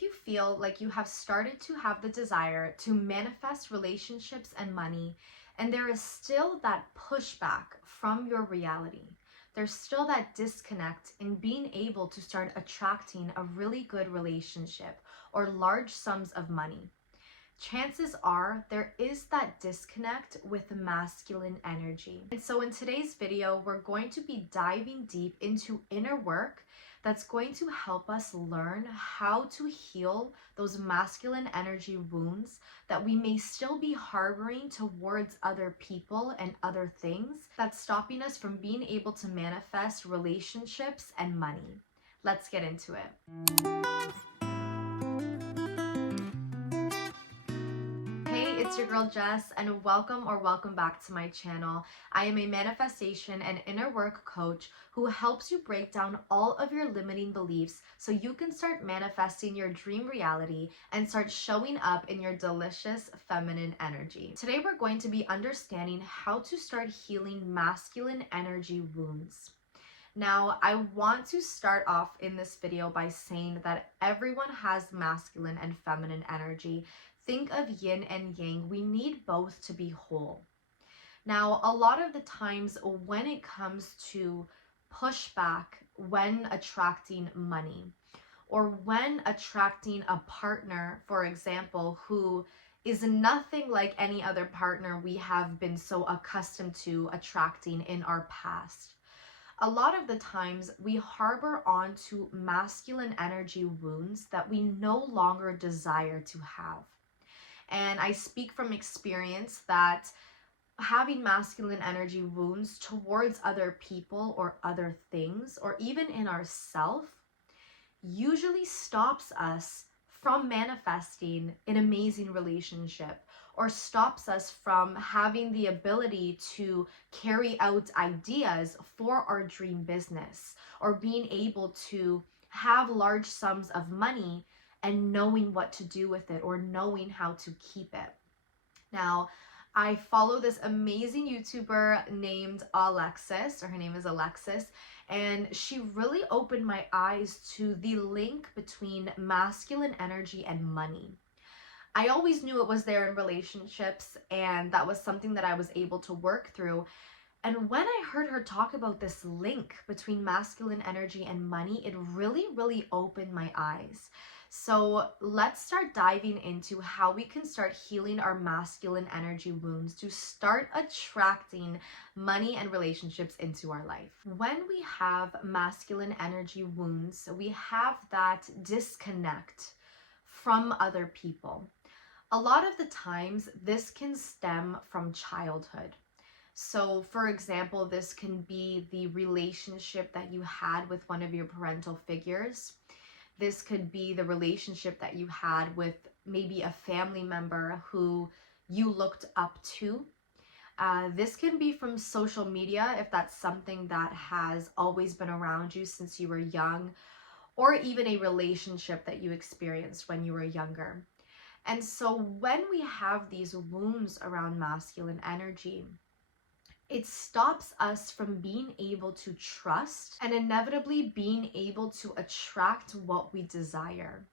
if you feel like you have started to have the desire to manifest relationships and money, and there is still that pushback from your reality, there's still that disconnect in being able to start attracting a really good relationship or large sums of money, chances are there is that disconnect with masculine energy. And so in today's video, we're going to be diving deep into inner work that's going to help us learn how to heal those masculine energy wounds that we may still be harboring towards other people and other things that's stopping us from being able to manifest relationships and money. Let's get into it. It's your girl Jess, and welcome back to my channel. I am a manifestation and inner work coach who helps you break down all of your limiting beliefs so you can start manifesting your dream reality and start showing up in your delicious feminine energy. Today we're going to be understanding how to start healing masculine energy wounds. Now, I want to start off in this video by saying that everyone has masculine and feminine energy. Think of yin and yang. We need both to be whole. Now, a lot of the times when it comes to pushback when attracting money, or when attracting a partner, for example, who is nothing like any other partner we have been so accustomed to attracting in our past, a lot of the times we harbor onto masculine energy wounds that we no longer desire to have. And I speak from experience that having masculine energy wounds towards other people or other things, or even in ourselves, usually stops us from manifesting an amazing relationship, or stops us from having the ability to carry out ideas for our dream business, or being able to have large sums of money and knowing what to do with it, or knowing how to keep it. Now, I follow this amazing YouTuber named Alexis, or her name is Alexis, and she really opened my eyes to the link between masculine energy and money. I always knew it was there in relationships, and that was something that I was able to work through. And when I heard her talk about this link between masculine energy and money, it really opened my eyes. So let's start diving into how we can start healing our masculine energy wounds to start attracting money and relationships into our life. When we have masculine energy wounds, we have that disconnect from other people. A lot of the times, this can stem from childhood. So, for example, this can be the relationship that you had with one of your parental figures. This could be the relationship that you had with maybe a family member who you looked up to. This can be from social media, if that's something that has always been around you since you were young, or even a relationship that you experienced when you were younger. And so when we have these wounds around masculine energy, it stops us from being able to trust and inevitably being able to attract what we desire.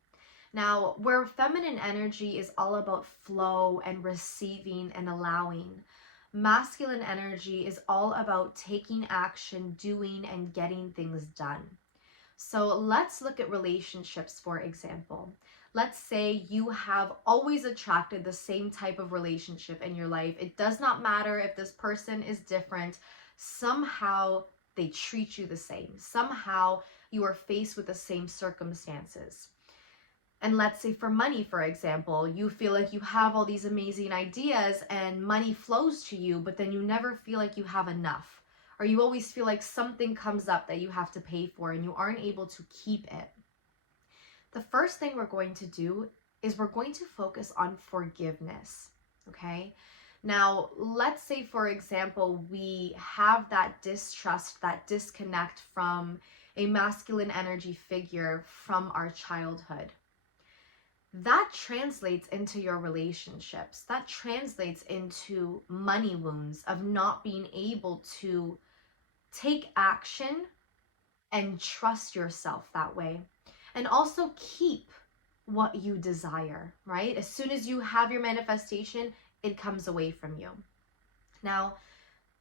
Now, where feminine energy is all about flow and receiving and allowing, masculine energy is all about taking action, doing, and getting things done. So let's look at relationships, for example. Let's say you have always attracted the same type of relationship in your life. It does not matter if this person is different. Somehow they treat you the same. Somehow you are faced with the same circumstances. And let's say for money, for example, you feel like you have all these amazing ideas and money flows to you, but then you never feel like you have enough. Or you always feel like something comes up that you have to pay for and you aren't able to keep it. The first thing we're going to do is we're going to focus on forgiveness, okay? Now, let's say, for example, we have that distrust, that disconnect from a masculine energy figure from our childhood. That translates into your relationships. That translates into money wounds of not being able to take action and trust yourself that way. And also keep what you desire, right? As soon as you have your manifestation, it comes away from you. Now,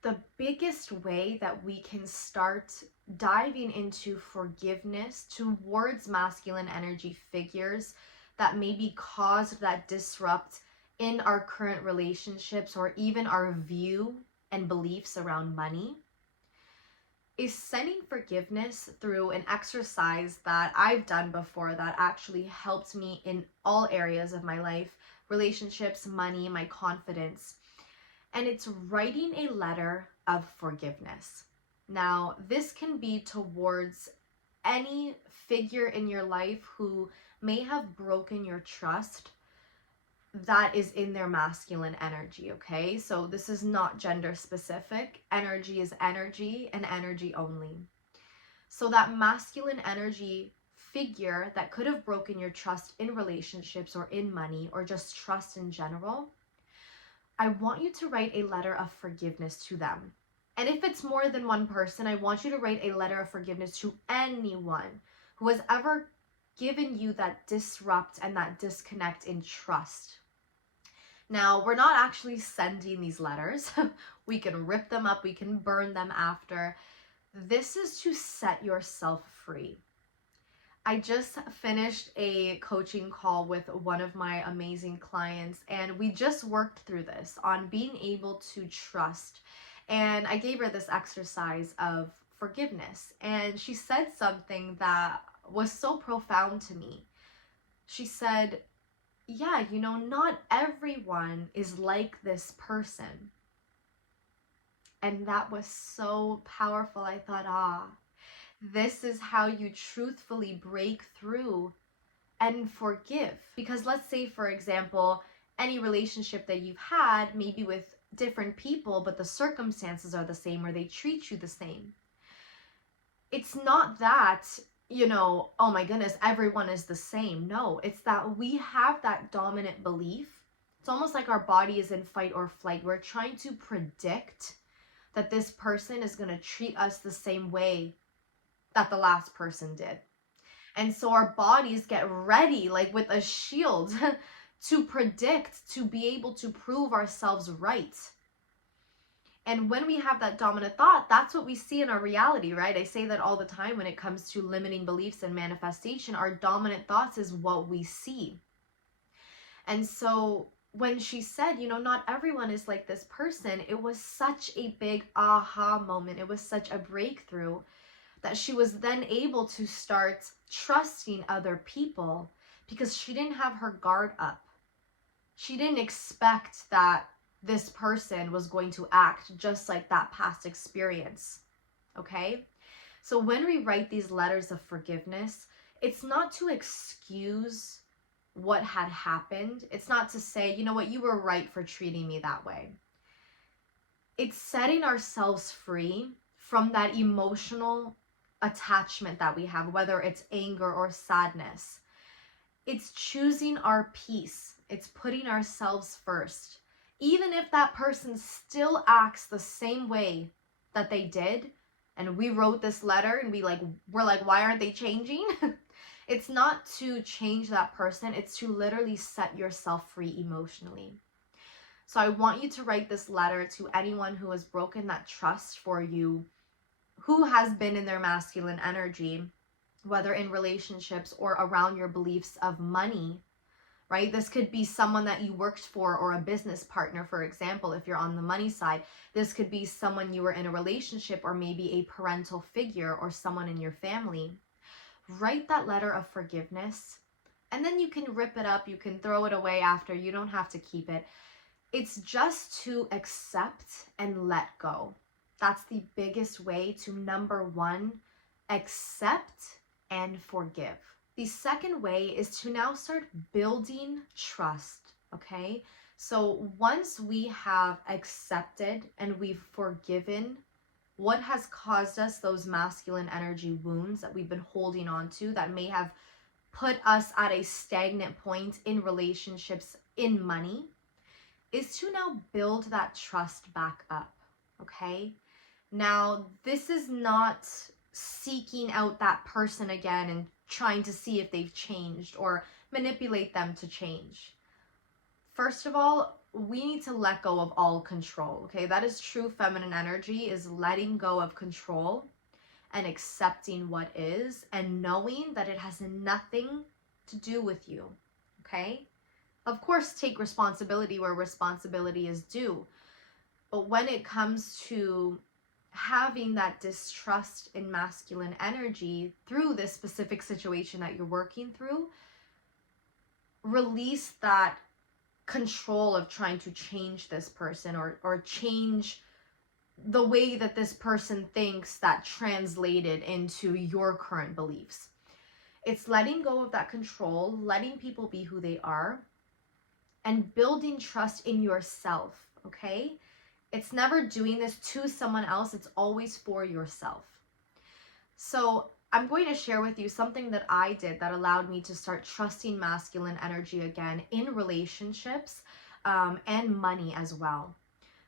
the biggest way that we can start diving into forgiveness towards masculine energy figures that maybe caused that disrupt in our current relationships or even our view and beliefs around money is sending forgiveness through an exercise that I've done before that actually helped me in all areas of my life, relationships, money, my confidence. And it's writing a letter of forgiveness. Now, this can be towards any figure in your life who may have broken your trust that is in their masculine energy, okay? So this is not gender specific. Energy is energy and energy only. So that masculine energy figure that could have broken your trust in relationships or in money or just trust in general, I want you to write a letter of forgiveness to them. And if it's more than one person, I want you to write a letter of forgiveness to anyone who has ever given you that disrupt and that disconnect in trust. Now, we're not actually sending these letters. We can rip them up, we can burn them after. This is to set yourself free. I just finished a coaching call with one of my amazing clients, and we just worked through this on being able to trust. And I gave her this exercise of forgiveness, and she said something that was so profound to me. She said, yeah, you know, not everyone is like this person. And that was so powerful. I thought, this is how you truthfully break through and forgive. Because let's say, for example, any relationship that you've had, maybe with different people, but the circumstances are the same or they treat you the same. It's not that, you know, oh my goodness, everyone is the same. No, it's that we have that dominant belief. It's almost like our body is in fight or flight. We're trying to predict that this person is going to treat us the same way that the last person did. And so our bodies get ready, like with a shield, to predict, to be able to prove ourselves right. And when we have that dominant thought, that's what we see in our reality, right? I say that all the time when it comes to limiting beliefs and manifestation. Our dominant thoughts is what we see. And so when she said, you know, not everyone is like this person, it was such a big aha moment. It was such a breakthrough that she was then able to start trusting other people because she didn't have her guard up. She didn't expect that this person was going to act just like that past experience, okay? So when we write these letters of forgiveness, it's not to excuse what had happened. It's not to say, you know what, you were right for treating me that way. It's setting ourselves free from that emotional attachment that we have, whether it's anger or sadness. It's choosing our peace. It's putting ourselves first. Even if that person still acts the same way that they did, and we wrote this letter and we're like, why aren't they changing? It's not to change that person. It's to literally set yourself free emotionally. So I want you to write this letter to anyone who has broken that trust for you, who has been in their masculine energy, whether in relationships or around your beliefs of money, right? This could be someone that you worked for or a business partner, for example, if you're on the money side. This could be someone you were in a relationship or maybe a parental figure or someone in your family. Write that letter of forgiveness, and then you can rip it up. You can throw it away after. You don't have to keep it. It's just to accept and let go. That's the biggest way to, number one, accept and forgive. The second way is to now start building trust, okay? So once we have accepted and we've forgiven what has caused us those masculine energy wounds that we've been holding on to that may have put us at a stagnant point in relationships, in money, is to now build that trust back up, okay? Now, this is not seeking out that person again and trying to see if they've changed or manipulate them to change. First of all, we need to let go of all control, okay? That is true feminine energy, is letting go of control and accepting what is and knowing that it has nothing to do with you, okay? Of course, take responsibility where responsibility is due. But when it comes to having that distrust in masculine energy through this specific situation that you're working through, release that control of trying to change this person or change the way that this person thinks that translated into your current beliefs. It's letting go of that control, letting people be who they are, and building trust in yourself, okay? It's never doing this to someone else. It's always for yourself. So I'm going to share with you something that I did that allowed me to start trusting masculine energy again in relationships and money as well.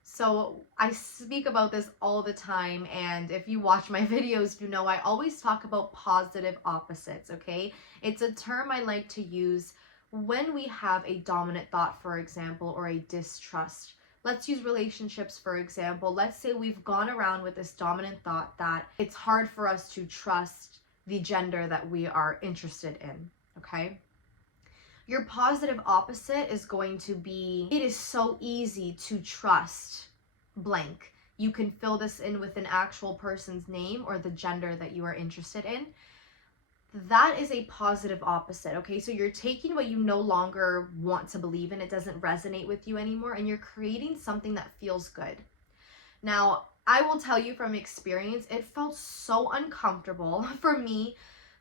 So I speak about this all the time, and if you watch my videos, you know I always talk about positive opposites, okay? It's a term I like to use when we have a dominant thought, for example, or a distrust. Let's use relationships, for example. Let's say we've gone around with this dominant thought that it's hard for us to trust the gender that we are interested in, okay? Your positive opposite is going to be, it is so easy to trust blank. You can fill this in with an actual person's name or the gender that you are interested in. That is a positive opposite, okay? So you're taking what you no longer want to believe in, it doesn't resonate with you anymore, and you're creating something that feels good. Now, I will tell you from experience, it felt so uncomfortable for me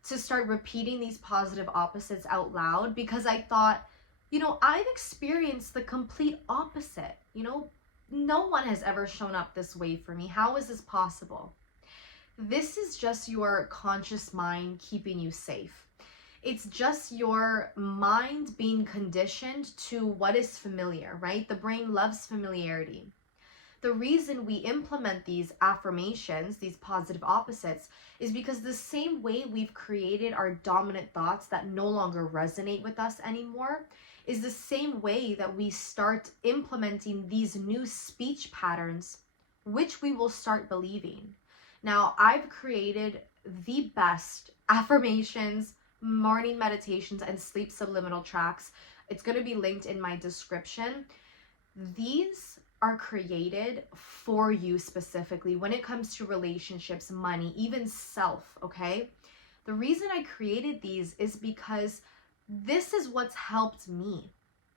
to start repeating these positive opposites out loud, because I thought, you know, I've experienced the complete opposite. You know, no one has ever shown up this way for me. How is this possible? This is just your conscious mind keeping you safe. It's just your mind being conditioned to what is familiar, right? The brain loves familiarity. The reason we implement these affirmations, these positive opposites, is because the same way we've created our dominant thoughts that no longer resonate with us anymore is the same way that we start implementing these new speech patterns, which we will start believing. Now, I've created the best affirmations, morning meditations, and sleep subliminal tracks. It's going to be linked in my description. These are created for you specifically when it comes to relationships, money, even self, okay? The reason I created these is because this is what's helped me,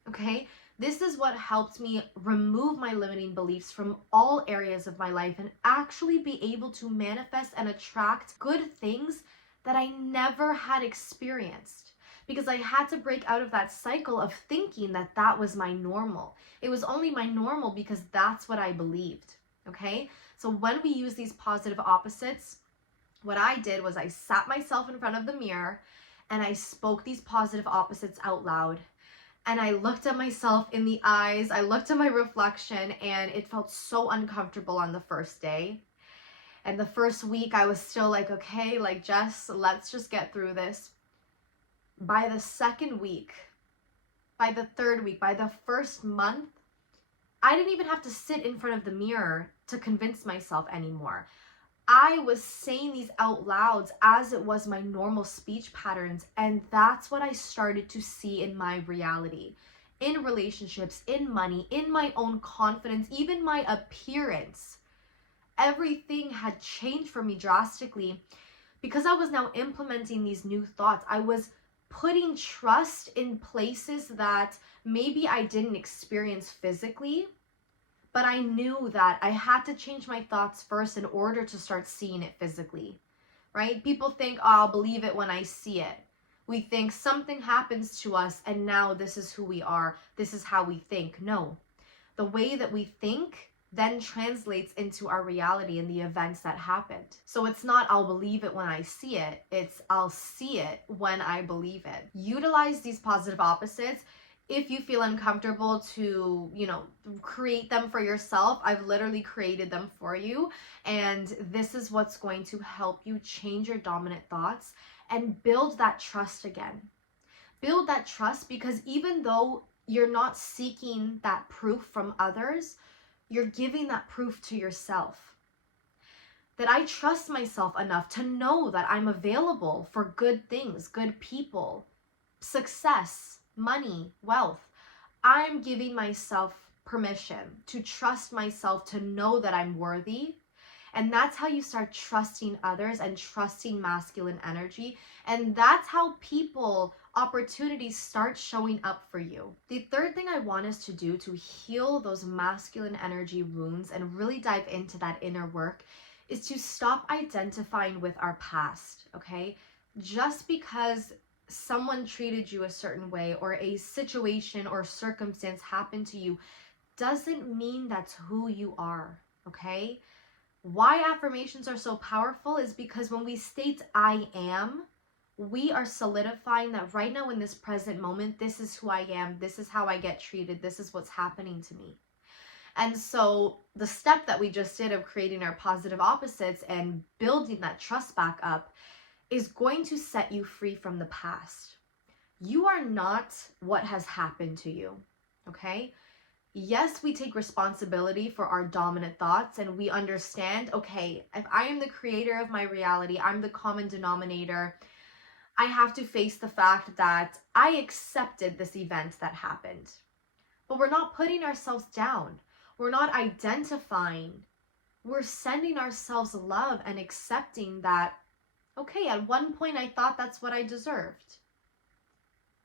okay? This is what helped me remove my limiting beliefs from all areas of my life and actually be able to manifest and attract good things that I never had experienced. Because I had to break out of that cycle of thinking that that was my normal. It was only my normal because that's what I believed, okay? So when we use these positive opposites, what I did was I sat myself in front of the mirror and I spoke these positive opposites out loud. And I looked at myself in the eyes, I looked at my reflection, and it felt so uncomfortable on the first day. And the first week I was still like, okay, like Jess, let's just get through this. By the second week, by the third week, by the first month, I didn't even have to sit in front of the mirror to convince myself anymore. I was saying these out loud as it was my normal speech patterns, and that's what I started to see in my reality, in relationships, in money, in my own confidence, even my appearance. Everything had changed for me drastically because I was now implementing these new thoughts. I was putting trust in places that maybe I didn't experience physically, but I knew that I had to change my thoughts first in order to start seeing it physically, right? People think, oh, I'll believe it when I see it. We think something happens to us and now this is who we are. This is how we think. No, the way that we think then translates into our reality and the events that happened. So it's not I'll believe it when I see it, it's I'll see it when I believe it. Utilize these positive opposites if you feel uncomfortable to, you know, create them for yourself. I've literally created them for you, and this is what's going to help you change your dominant thoughts and build that trust again. Build that trust, because even though you're not seeking that proof from others, you're giving that proof to yourself. That I trust myself enough to know that I'm available for good things, good people, success, money, wealth. I'm giving myself permission to trust myself, to know that I'm worthy. And that's how you start trusting others and trusting masculine energy. And that's how people, opportunities start showing up for you. The third thing I want us to do to heal those masculine energy wounds and really dive into that inner work is to stop identifying with our past, okay? Just because someone treated you a certain way or a situation or circumstance happened to you doesn't mean that's who you are, okay? Why affirmations are so powerful is because when we state I am, we are solidifying that right now in this present moment, this is who I am, this is how I get treated, this is what's happening to me. And so the step that we just did of creating our positive opposites and building that trust back up is going to set you free from the past. You are not what has happened to you, okay? Yes, we take responsibility for our dominant thoughts, and we understand, okay, if I am the creator of my reality, I'm the common denominator, I have to face the fact that I accepted this event that happened. But we're not putting ourselves down. We're not identifying. We're sending ourselves love and accepting that, okay, at one point I thought that's what I deserved.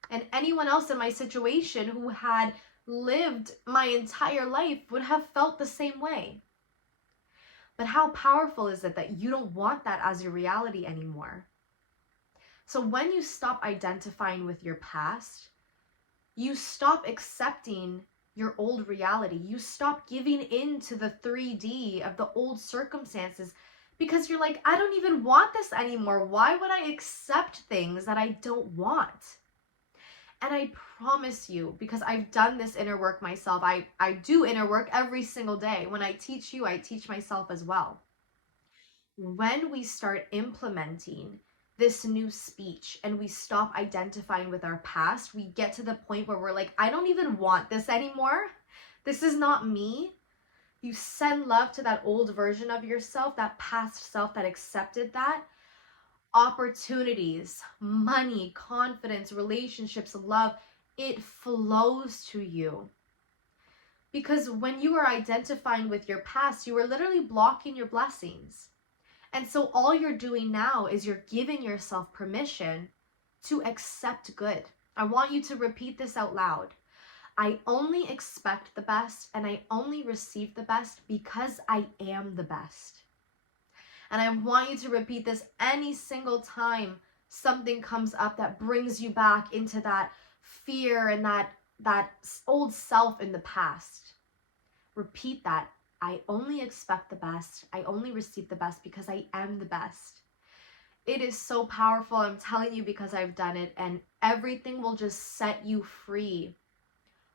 And anyone else in my situation who had lived my entire life would have felt the same way. But how powerful is it that you don't want that as your reality anymore? So when you stop identifying with your past, you stop accepting your old reality. You stop giving in to the 3D of the old circumstances, because you're like, I don't even want this anymore. Why would I accept things that I don't want? And I promise you, because I've done this inner work myself, I do inner work every single day. When I teach you, I teach myself as well. When we start implementing this new speech and we stop identifying with our past, we get to the point where we're like, I don't even want this anymore. This is not me. You send love to that old version of yourself, that past self that accepted that. Opportunities, money, confidence, relationships, love, it flows to you. Because when you are identifying with your past, you are literally blocking your blessings. And so all you're doing now is you're giving yourself permission to accept good. I want you to repeat this out loud. I only expect the best and I only receive the best because I am the best. And I want you to repeat this any single time something comes up that brings you back into that fear and that old self in the past. Repeat that. I only expect the best. I only receive the best because I am the best. It is so powerful. I'm telling you, because I've done it, and everything will just set you free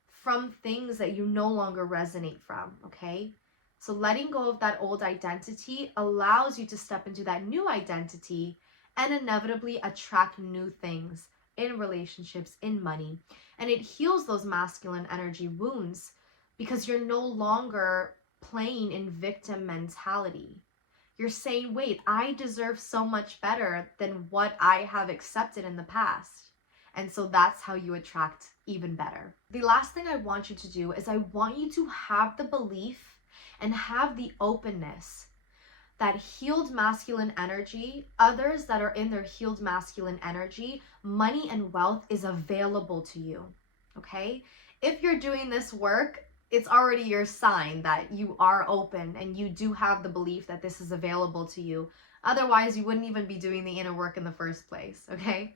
from things that you no longer resonate from, okay? So letting go of that old identity allows you to step into that new identity and inevitably attract new things in relationships, in money. And it heals those masculine energy wounds because you're no longer playing in victim mentality. You're saying, wait, I deserve so much better than what I have accepted in the past. And so that's how you attract even better. The last thing I want you to do is I want you to have the belief and have the openness that healed masculine energy, others that are in their healed masculine energy, money and wealth is available to you, okay? If you're doing this work, it's already your sign that you are open and you do have the belief that this is available to you. Otherwise, you wouldn't even be doing the inner work in the first place, okay?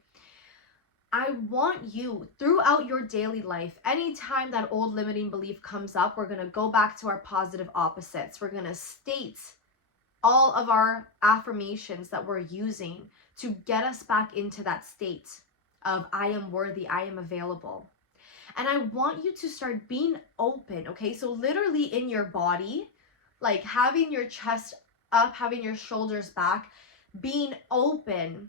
I want you throughout your daily life, anytime that old limiting belief comes up, we're going to go back to our positive opposites. We're going to state all of our affirmations that we're using to get us back into that state of I am worthy, I am available. And I want you to start being open, okay? So literally in your body, like having your chest up, having your shoulders back, being open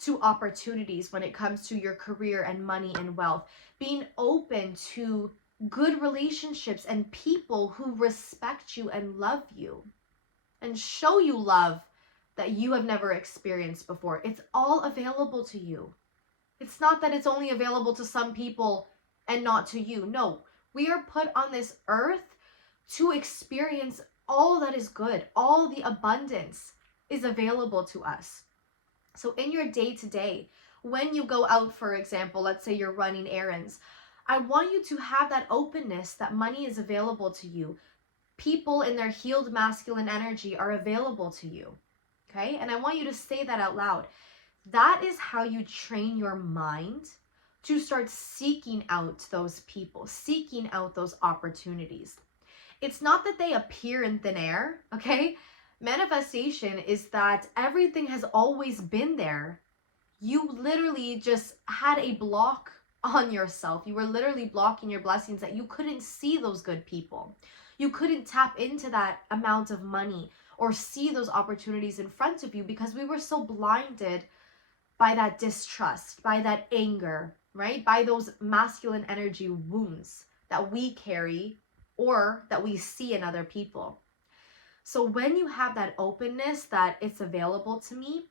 to opportunities when it comes to your career and money and wealth. Being open to good relationships and people who respect you and love you and show you love that you have never experienced before. It's all available to you. It's not that it's only available to some people and not to you. No, we are put on this earth to experience all that is good. All the abundance is available to us. So in your day-to-day, when you go out, for example, let's say you're running errands, I want you to have that openness that money is available to you. People in their healed masculine energy are available to you. Okay? And I want you to say that out loud. That is how you train your mind to start seeking out those people, seeking out those opportunities. It's not that they appear in thin air, okay? Manifestation is that everything has always been there. You literally just had a block on yourself. You were literally blocking your blessings that you couldn't see those good people. You couldn't tap into that amount of money or see those opportunities in front of you because we were so blinded by that distrust, by that anger, right? By those masculine energy wounds that we carry or that we see in other people. So when you have that openness that it's available to me,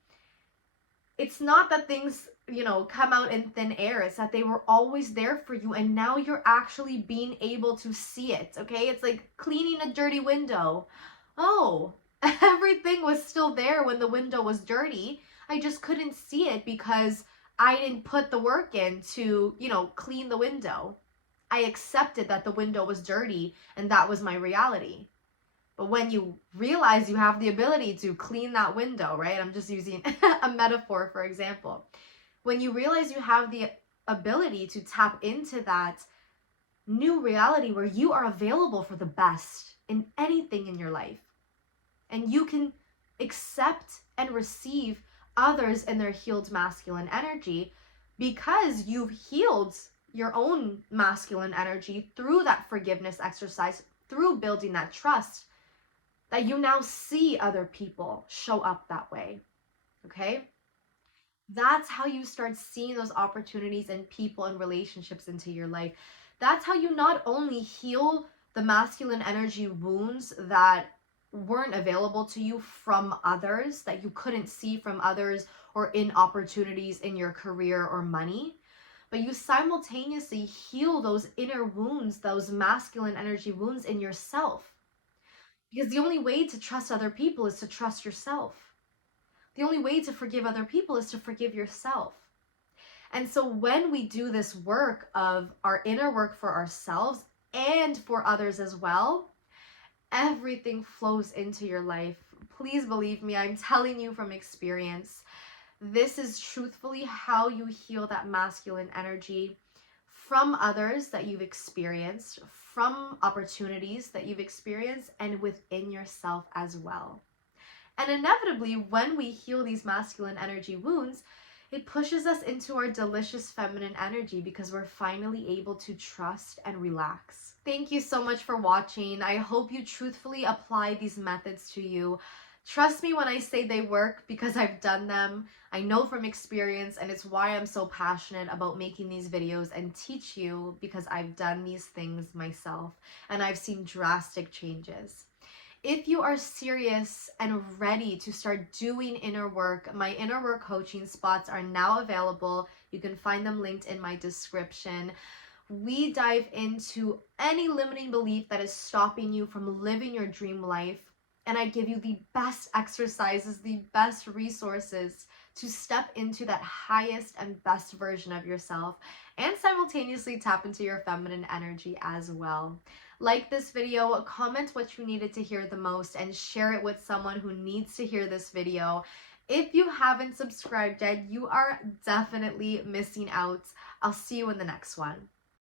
it's not that things, come out in thin air. It's that they were always there for you and now you're actually being able to see it, okay? It's like cleaning a dirty window. Oh, everything was still there when the window was dirty. I just couldn't see it because I didn't put the work in to, clean the window. I accepted that the window was dirty and that was my reality. But when you realize you have the ability to clean that window, right? I'm just using a metaphor, for example. When you realize you have the ability to tap into that new reality where you are available for the best in anything in your life, and you can accept and receive others in their healed masculine energy because you've healed your own masculine energy through that forgiveness exercise, through building that trust, that you now see other people show up that way, okay? That's how you start seeing those opportunities and people and relationships into your life. That's how you not only heal the masculine energy wounds that weren't available to you from others, that you couldn't see from others or in opportunities in your career or money, but you simultaneously heal those inner wounds, those masculine energy wounds in yourself. Because the only way to trust other people is to trust yourself. The only way to forgive other people is to forgive yourself. And so when we do this work of our inner work for ourselves and for others as well, everything flows into your life. Please believe me, I'm telling you from experience. This is truthfully how you heal that masculine energy from others that you've experienced, from opportunities that you've experienced, and within yourself as well. And inevitably, when we heal these masculine energy wounds, it pushes us into our delicious feminine energy because we're finally able to trust and relax. Thank you so much for watching. I hope you truthfully apply these methods to you. Trust me when I say they work because I've done them. I know from experience, and it's why I'm so passionate about making these videos and teach you, because I've done these things myself and I've seen drastic changes. If you are serious and ready to start doing inner work, my inner work coaching spots are now available. You can find them linked in my description. We dive into any limiting belief that is stopping you from living your dream life. And I give you the best exercises, the best resources to step into that highest and best version of yourself and simultaneously tap into your feminine energy as well. Like this video, comment what you needed to hear the most, and share it with someone who needs to hear this video. If you haven't subscribed yet, you are definitely missing out. I'll see you in the next one.